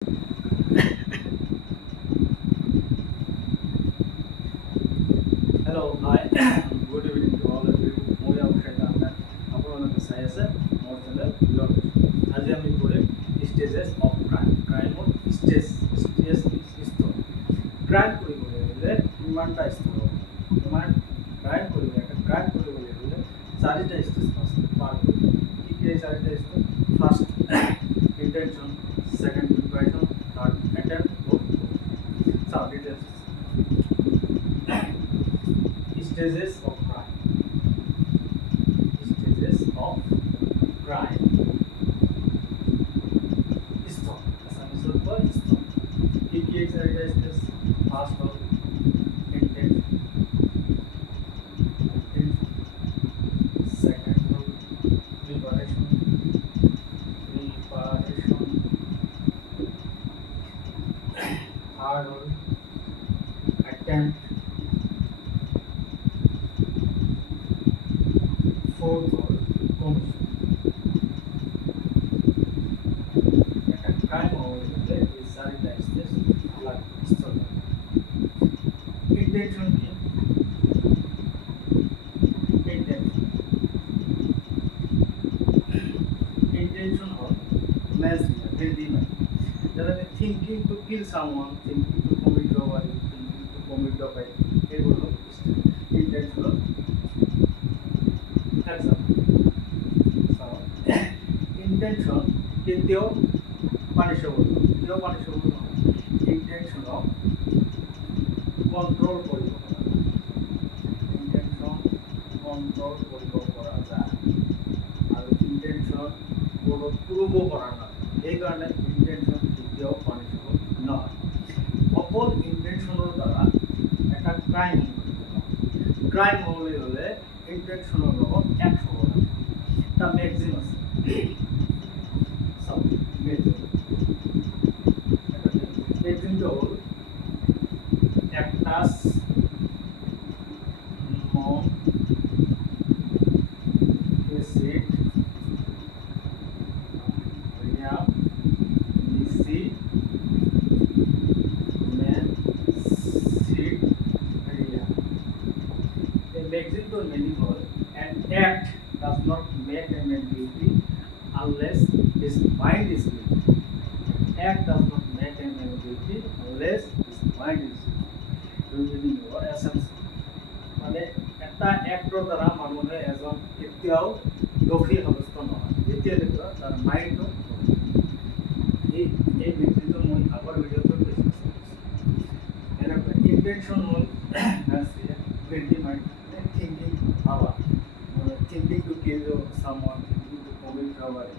Hello, hi, good evening to all of you. মই অক্ষয় কান্তা আপোনালোকে চাই আছে মোৰ চেনেল ব্লগ। আজি আমি পঢ়িম ষ্টেজেছ অফ ক্ৰাইম। ক্ৰাইমৰ ষ্টেজ স্তর। ক্ৰাইম কৰিবলৈ হ'লে ইমানটা স্তর হ'ব। তোমাৰ ক্ৰাইম কৰিবলৈ হ'লে চাৰিটা ষ্টেজ পাৰ কৰিব। কি এই চাৰিটা stage? First intention, second preparation, third attempt, fourth চাও details. Stages of crime. Stages of crime. Stop. Assamese for stop. Key exercise is first of intention. Second of preparation. Third of attempt. Fourth of commission. একটা crime হয়ে গেলে এই চারিটা stage স্তর। Intention কি? Intention হল যারা thinking to kill someone, thinking two commit robbery, thinking two commit dacoity, এগুলো intentional intention কেতিয়াও পানিশেবল নহয়। ইন্টেনশনক কন্ট্রোল কৰিব পৰা যায়। ইন্টেনশন কন্ট্রোল কৰিব পৰা যায় আৰু ইন্টেনশন কোনো প্ৰুভ কৰা নাযায়। সেইকাৰণে ইন্টেনশন কেতিয়াও পানিশেবল নহয়। অকল ইন্টেনশনৰ দ্বাৰা এটা ক্রাইম ক্রাইম হ'বলৈ হ'লে ইন্টেনশনৰ লগত এক্ট হ'ব লাগে। এটা ম্যাক্সিম আছে। ম্যাক্সিমটা হল অ্যাক্টাস নন এসিড রিয়া নিসি ম্যান সিড রিয়া। The maximum meaning of an act does not make a man guilty unless his mind is guilty. Act does not make a man guilty unless his mind is guilty. Your essence মানে একটা actor দ্বারা মানুহে এজন কেতিয়াও দোষী সাব্যস্ত নহয় যেতিয়ালৈকে তাৰ মাইণ্ড এই ব্যক্তিটো মই আগৰ ভিডিঅ'টো ডিছকাছ কৰিছোঁ। এনেকুৱা ইন্টেনশন হ'ল guilty mind, thinking power, thinking to kill someone, thinking to commit robbery.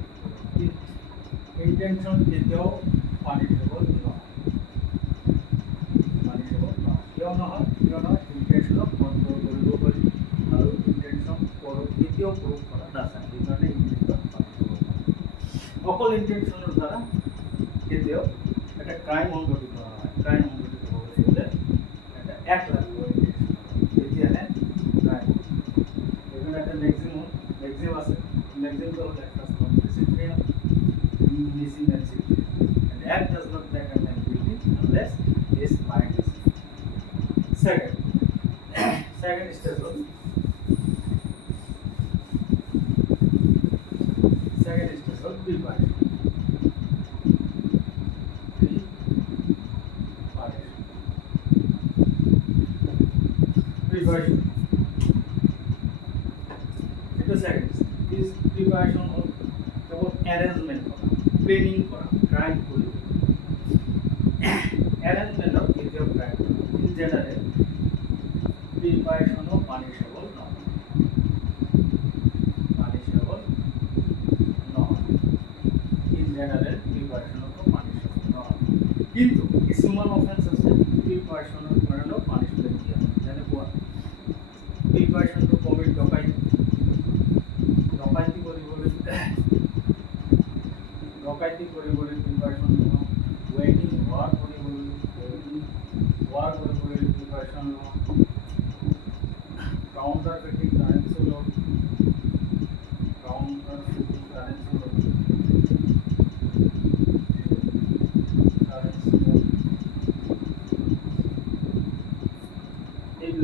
Intention কেতিয়াও পানিশেবল নহয়। কিয় নহয়? ইন্টেনশনক কন্ট্রোল কৰিব পাৰি আৰু ইন্টেনশন কেতিয়াও প্ৰুভ কৰা নাযায়। সেইকাৰণে ইন্টেনশন পানিশেবল নহয়। অকল ইন্টেনশনৰ দ্বাৰা কেতিয়াও এটা ক্রাইম সংঘটিত নহয়। ক্রাইম সংঘটিত হ'বলৈ হ'লে এটা অ্যাক্ট লাগিব ইন্টেনশন। তেতিয়াহে ক্রাইম। এখানে একটা ম্যাক্সিম আছে। ম্যাক্সিমটা হলো একটা discipline missing and secret. An act does not make a man guilty unless his mind is guilty. Second stage of preparation. Preparation. It is second. This preparation of arrangement করা, planning করা, crime করবে। Arrangement of কেতিয়াও crime in general প্রিপারেশনও punishable নহয়। In general প্রিপারেশনও punishable নহয়। কিন্তু কিছুমান offence আছে প্রিপারেশনৰ কাৰণেও পানিশমেন্ট দিয়া হয়। যেনেকুৱা প্রিপারেশন টু কমিট ডকাইটি কৰিবলৈ প্ৰিপাৰেশ্যন লওঁ। ৱেটিং ৱাৰ কৰিবলৈ প্ৰিপাৰেশ্যন লওঁ। কাউণ্টাৰ ফেটিং কাৰেঞ্চি লওঁ।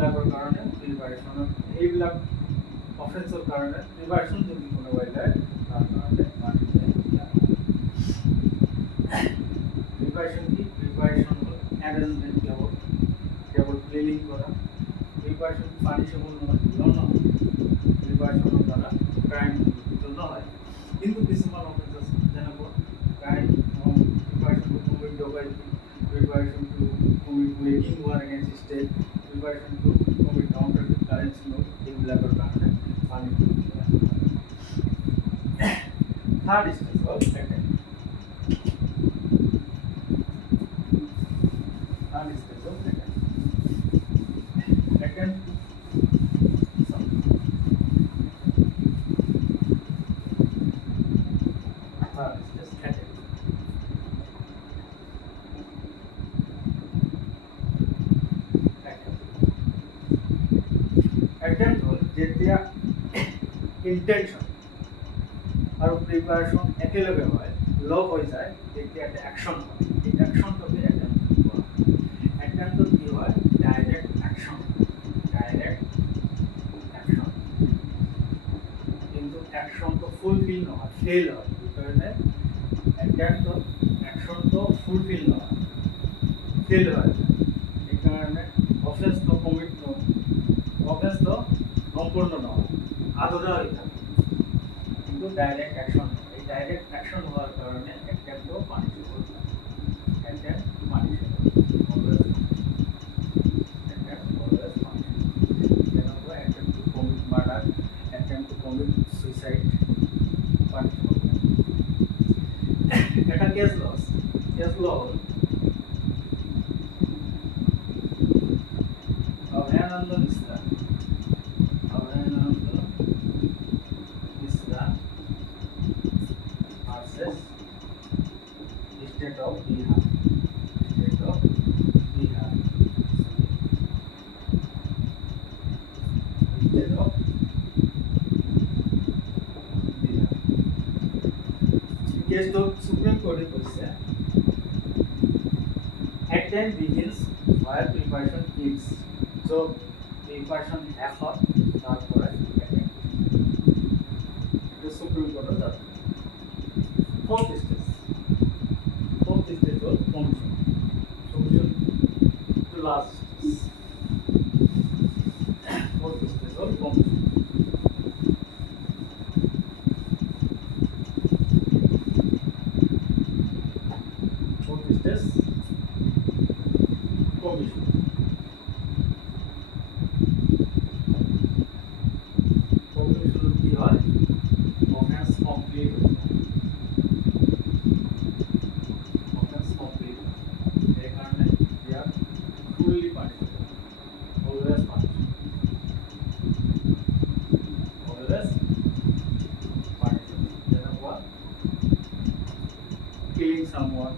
এইবিলাকৰ কাৰণে প্ৰিপাৰেশ্যনত এইবিলাক অফেন্সৰ কাৰণে প্ৰিপাৰেশ্যন যদি কোনোবাই যায় তাৰ কাৰণে মানুহে প্ৰিপাৰেশ্যন কি প্ৰিপাৰেশ্যন হ'ল এৰেঞ্জমেণ্ট কেৱল ক্লিনিং কৰা প্ৰিপাৰেশ্যন পানিশেবল নহয় নহয় প্ৰিপাৰেশ্যনৰ দ্বাৰা ক্ৰাইম সংঘটিত নহয় কিন্তু কিছুমান অফেন্স আছে যেনেকুৱা crime preparation two commit dacoity preparation two commit making war against state preparation two commit counter currency note এইবিলাকৰ কাৰণে পানী থাৰ্ড স্টেজ হ'ল সেকেন্ড second just attempt হ'ল যেতিয়া ইন্টেনশন আৰু প্ৰিপাৰেশ্যন একেলগে হয় লগ হৈ যায় তেতিয়া এটা অ্যাকশন হয় এই অ্যাকশনটোকে অ্যাটেম্পটত কি হয় ডাইরেক্ট অ্যাকশন কিন্তু অ্যাকশনটো ফুলফিল নহয় ফেল হয় সেইকাৰণে অ্যাটেম্পটত অ্যাকশনটো ফুলফিল নহয় ফেল হয় সেইকাৰণে অফেন্সটো সম্পূৰ্ণ নহয় আধৰুৱা হৈ থাকে কিন্তু ডাইরেক্ট অ্যাকশন এই ডাইরেক্ট অ্যাকশন হওয়ার কারণে অ্যাটেম্পটও পানিশেবল suicide punishable এটা কেস ল হল Abhayananda Mishra versus state of Bihar Yes, the Supreme Court কৈছে attempt begins while preparation ends. So preparation শেষ হয় তারপরে attempt. The Supreme Court of that. Fourth stage was commission. To last stage. Fourth stage was commission. Killing someone,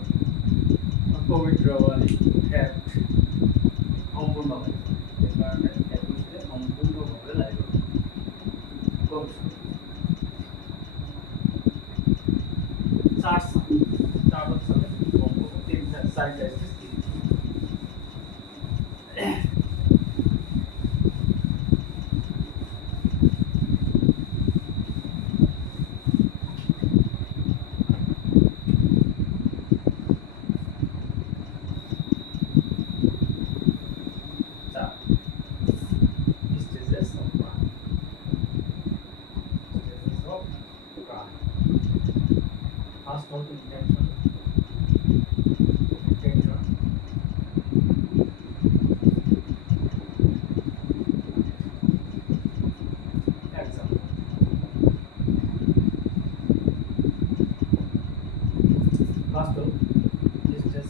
withdrawal, theft, সম্পূর্ণ হয় এই কারণে একুশে সম্পূর্ণভাবে লাগবে চার সালে কমপক্ষে তিন চারটা stage First of intention. Example.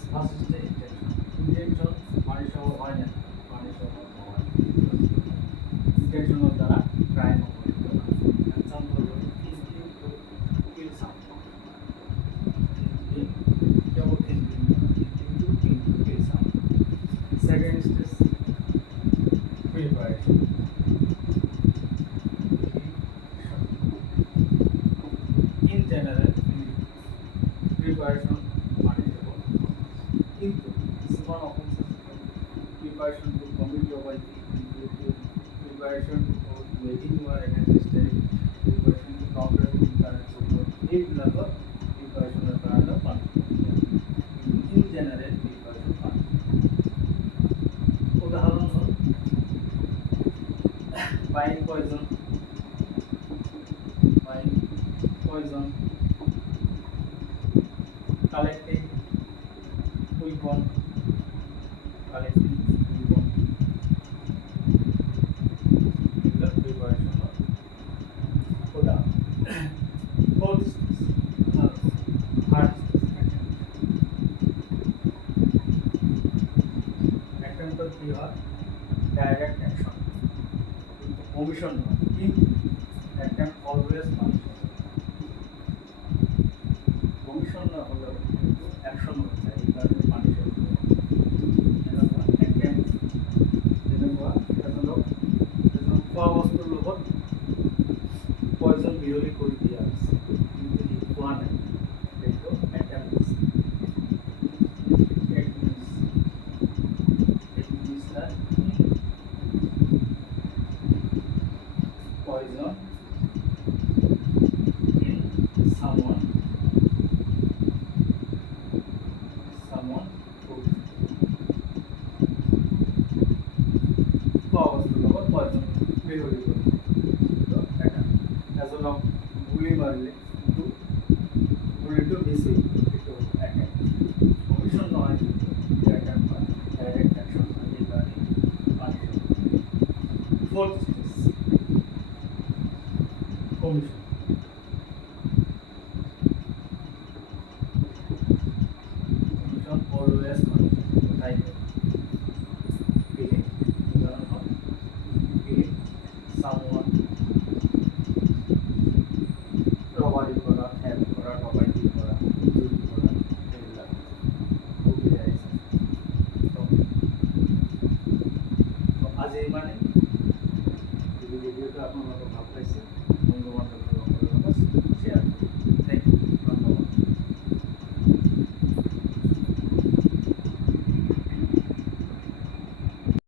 First stage intention. Intention punishable হয় না intention দ্বারা crime সংঘটিত হয় example হলো thinking to kill someone second stage preparation in general preparation punishable কিন্তু small offenses preparation to commit robbery include preparation for making your against preparation to comprehensive current support এইগুলো প্রিপারেশনের কারণে punishment in general preparation punishment উদাহরণ হল buying poison collecting weapon the preparation of Buddha. Fourth hard attempt কি হয় direct action omission কিন্তু attempt always punishment omission না হলেও কিন্তু action হয়ে যায় এই কারণে punishment attempt যেনেকুৱা এজনক খোৱা বস্তুৰ লগত পয়জন বিয়লি কৰি দিয়া হৈছে কিন্তু সি খোৱা নাই সেইটো attempt it means that poison in someone food খোৱা বস্তুৰ লগত পয়জন বিয়লি কৰি তো এটা এজনক গুলি মাৰিলে কিন্তু গুলিটো মিছ হৈ গ'ল সেইটো এটেম্প কমিশ্যন নহয় কিন্তু এটেম্প হয় ডাইৰেক্ট একশ্যন হয় সেইকাৰণে punishment fourth stage commission always